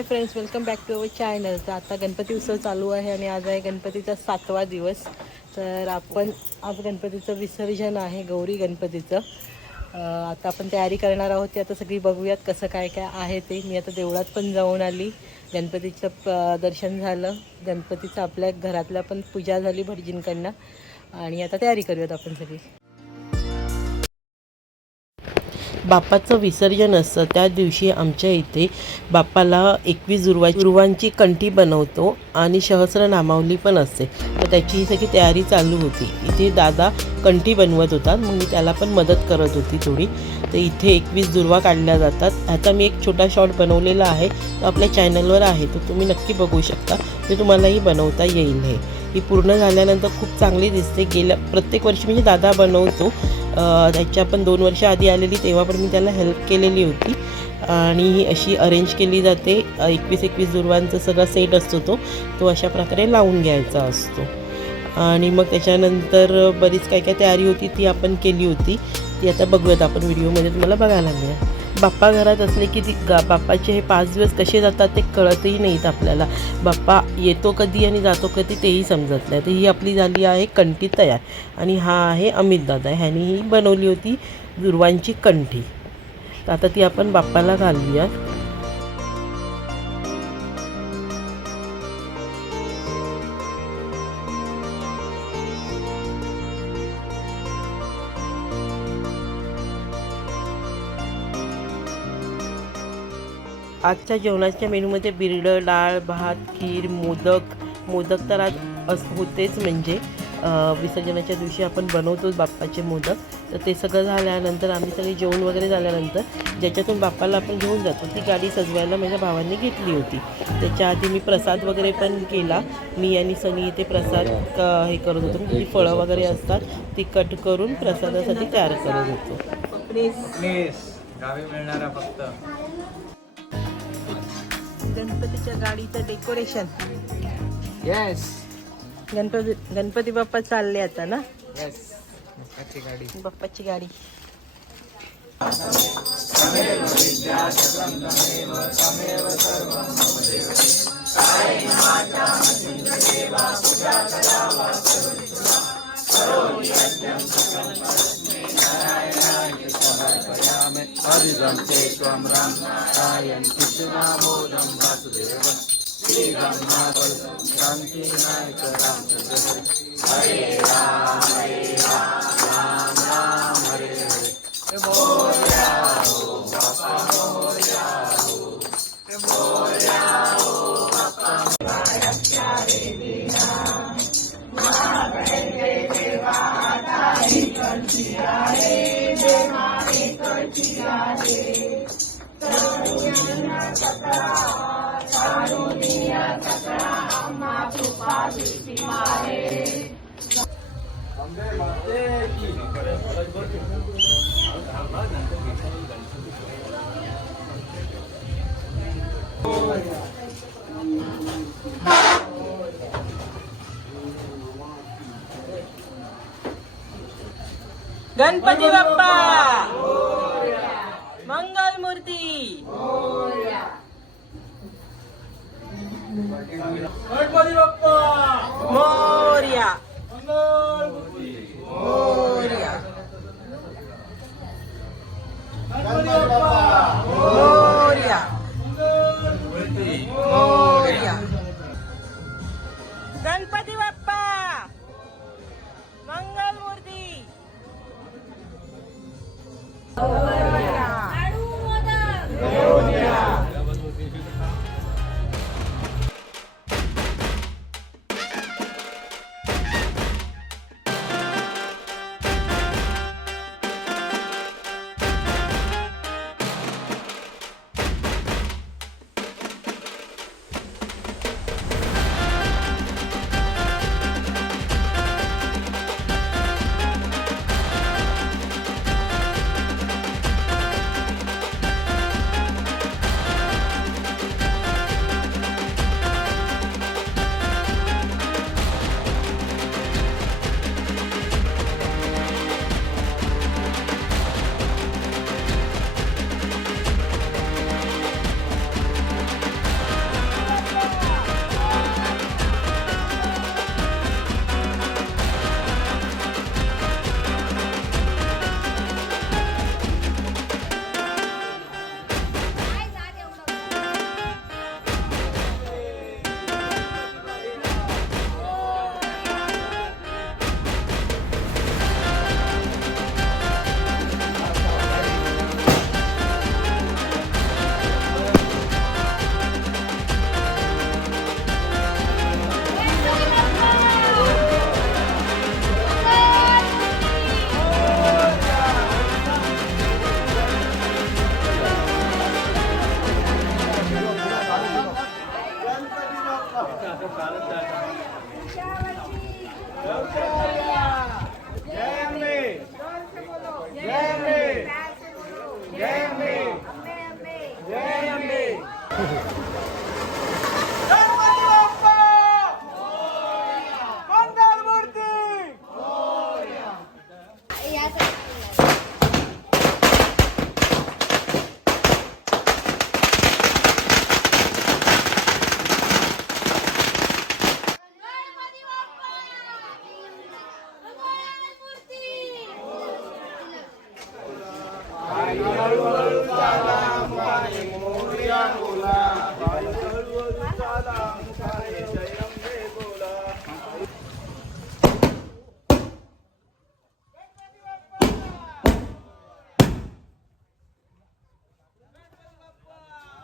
Hi friends welcome back to our channel. तर आता गणपती उत्सव चालू आहे आणि आज आहे गणपतीचा सातवा दिवस. तर आपण आज गणपतीचं विसर्जन आहे गौरी गणपतीचं. आता आपण तयारी करणार आहोत ते आता सगळी बघूयात कसं काय काय आहे ते. मी आता देवळात पण जाऊन आली. गणपतीचं प दर्शन झालं. गणपतीचं आपल्या घरातल्या पण पूजा झाली भटजींकडनं. आणि आता तयारी करूयात आपण सगळी. बाप्पाचं विसर्जन असतं. त्या दिवशी आमच्या इथे बाप्पाला एकवीस दुर्वा दुर्वांची कंठी बनवतो आणि सहस्रनामावली पण असते. तर त्याची ही सगळी तयारी चालू होती. इथे दादा कंठी बनवत होता. मग मी त्याला पण मदत करत होती थोडी. तर इथे एकवीस दुर्वा काढल्या जातात. ह्याचा मी एक छोटा शॉट बनवलेला आहे. तो आपल्या चॅनलवर आहे. तो तुम्ही नक्की बघू शकता. ते तुम्हालाही बनवता येईल हे. ही पूर्ण झाल्यानंतर खूप चांगली दिसते. गेल्या प्रत्येक वर्षी म्हणजे दादा बनवतो. त्याच्या पण दोन वर्ष आधी आलेली तेव्हा पण मी त्याला हेल्प केलेली होती. आणि ही अशी अरेंज केली जाते. एकवीस एकवीस दुर्वांचा सगळा सेट असतो तो. तो अशा प्रकारे लावून घ्यायचा असतो. आणि मग त्याच्यानंतर बरीच काय काय तयारी होती ती आपण केली होती. ती आता बघूयात आपण व्हिडिओमध्ये तुम्हाला बघायला मिळेल. बाप्पा घरात असले की ती गा बाप्पाचे हे पाच दिवस कसे जातात ते कळतही नाहीत आपल्याला. बाप्पा येतो कधी आणि जातो कधी तेही समजत नाही. तर ही आपली झाली आहे कंठी तयार. आणि हा आहे अमित दादा ह्यानी ही बनवली होती दुर्वांची कंठी. तर आता ती आपण बाप्पाला घालूयात. आजच्या जेवणाच्या मेनूमध्ये बिरडं डाळ भात खीर मोदक. मोदक तर आज अस होतेच म्हणजे विसर्जनाच्या दिवशी आपण बनवतोच बाप्पाचे मोदक. तर ते सगळं झाल्यानंतर आम्ही सगळे जेवण वगैरे झाल्यानंतर ज्याच्यातून बाप्पाला आपण घेऊन जातो. ती गाडी सजवायला माझ्या भावांनी घेतली होती. त्याच्या आधी मी प्रसाद वगैरे पण केला. मी आणि सनी इथे प्रसाद क- हे करत होतो. ती फळं वगैरे असतात ती कट करून प्रसादासाठी तयार करत होतो. प्लीज गावी मिळणारा फक्त गणपतीच्या गाडीचं डेकोरेशन. येस गणपती गणपती बाप्पा चालले आता ना? येस मक्काची गाडी. बाप्पाची गाडी. अधिजम ते त्वं राम रायण कृष्णामोदं वासुदेव। श्रीराम शांती नायक राम गणपती बाप्पा मंगल मूर्ती गणपती बाप्पा! मोर्या! मोरया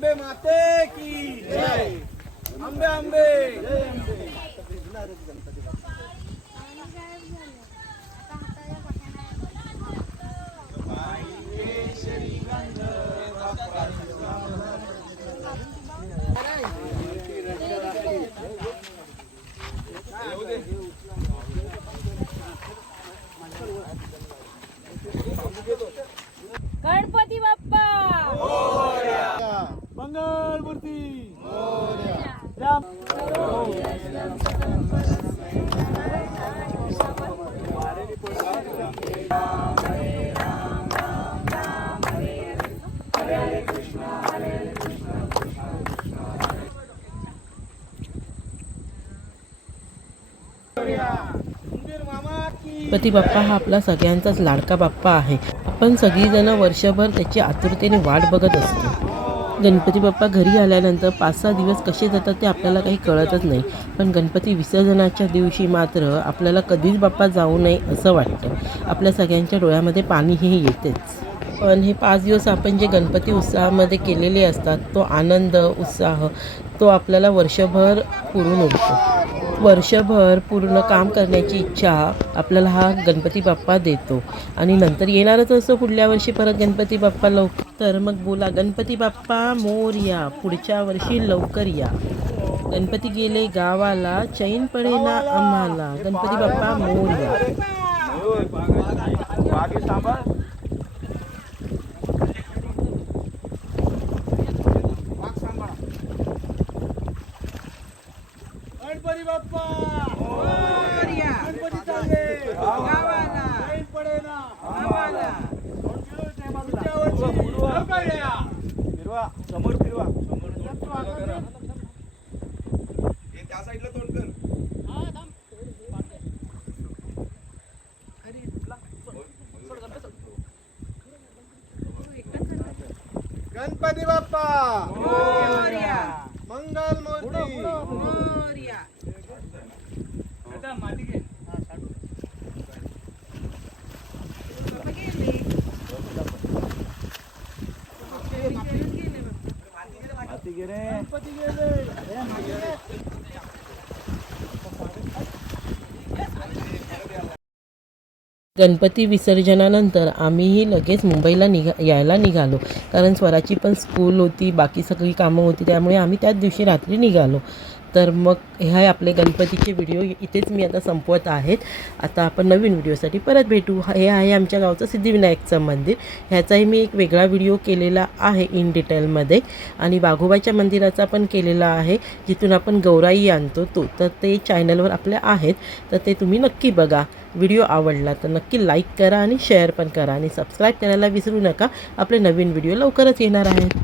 अंबे माते की जय अंबे आंबे गणपती बाप्पा मंगल मूर्ती मंदिर मामा की गणपती बाप्पा हा आपला सगळ्यांचाच लाडका बाप्पा आहे. आपण सगळीजण वर्षभर त्याची आतुरतेने वाट बघत असतो. गणपती बाप्पा घरी आल्यानंतर पाच सहा दिवस कसे जातात ते आपल्याला काही कळतच नाही. पण गणपती विसर्जनाच्या दिवशी मात्र आपल्याला कधीच बाप्पा जाऊ नये असं वाटतं. आपल्या सगळ्यांच्या डोळ्यामध्ये पाणीही येतेच. पण हे पाच दिवस आपण जे गणपती उत्साहामध्ये केलेले असतात तो आनंद उत्साह तो आपल्याला वर्षभर पुरून उरतो. वर्षभर पूर्ण काम करण्याची इच्छा आपल्याला हा गणपती बाप्पा देतो. आणि नंतर येणारच असं पुढल्या वर्षी परत गणपती बाप्पा लवकर तर मग बोला गणपती बाप्पा मोर या पुढच्या वर्षी लवकर या. गणपती गेले गावाला चैन पडेना आम्हाला. गणपती बाप्पा मोरया बाकी सांभाळ वाघ सांभाळा. गणपती बाप्पा गणपती चालले गावाला चैन पडेना आम्हाला पुढच्या वर्षी लवकर या. फिरवा समोर फिरवा त्या साईडला तोंड कर गणपती बाप्पा! मंगल मूर्ती! गणपती गेले. गणपती विसर्जनानंतर आम्हीही लगेच मुंबईला निघा यायला निघालो. कारण स्वराची पण स्कूल होती बाकी सगळी कामं होती त्यामुळे आम्ही त्याच दिवशी रात्री निघालो. तर मग हे आपले गणपतीचे व्हिडिओ इथेच मी आता संपवत आहेत. आता आपण नवीन व्हिडिओसाठी परत भेटू. हे आहे आमच्या गावचं सिद्धिविनायकचं मंदिर. ह्याचाही मी एक वेगळा व्हिडिओ केलेला आहे इन डिटेलमध्ये आणि बाघोबाच्या मंदिराचा पण केलेला आहे. जिथून आपण गौराई आणतो तो. तर ते चॅनलवर आपल्या आहेत. तर ते तुम्ही नक्की बघा. व्हिडिओ आवडला तर नक्की लाईक करा आणि शेअर पण करा. आणि सबस्क्राईब करायला विसरू नका. आपले नवीन व्हिडिओ लवकरच येणार आहेत.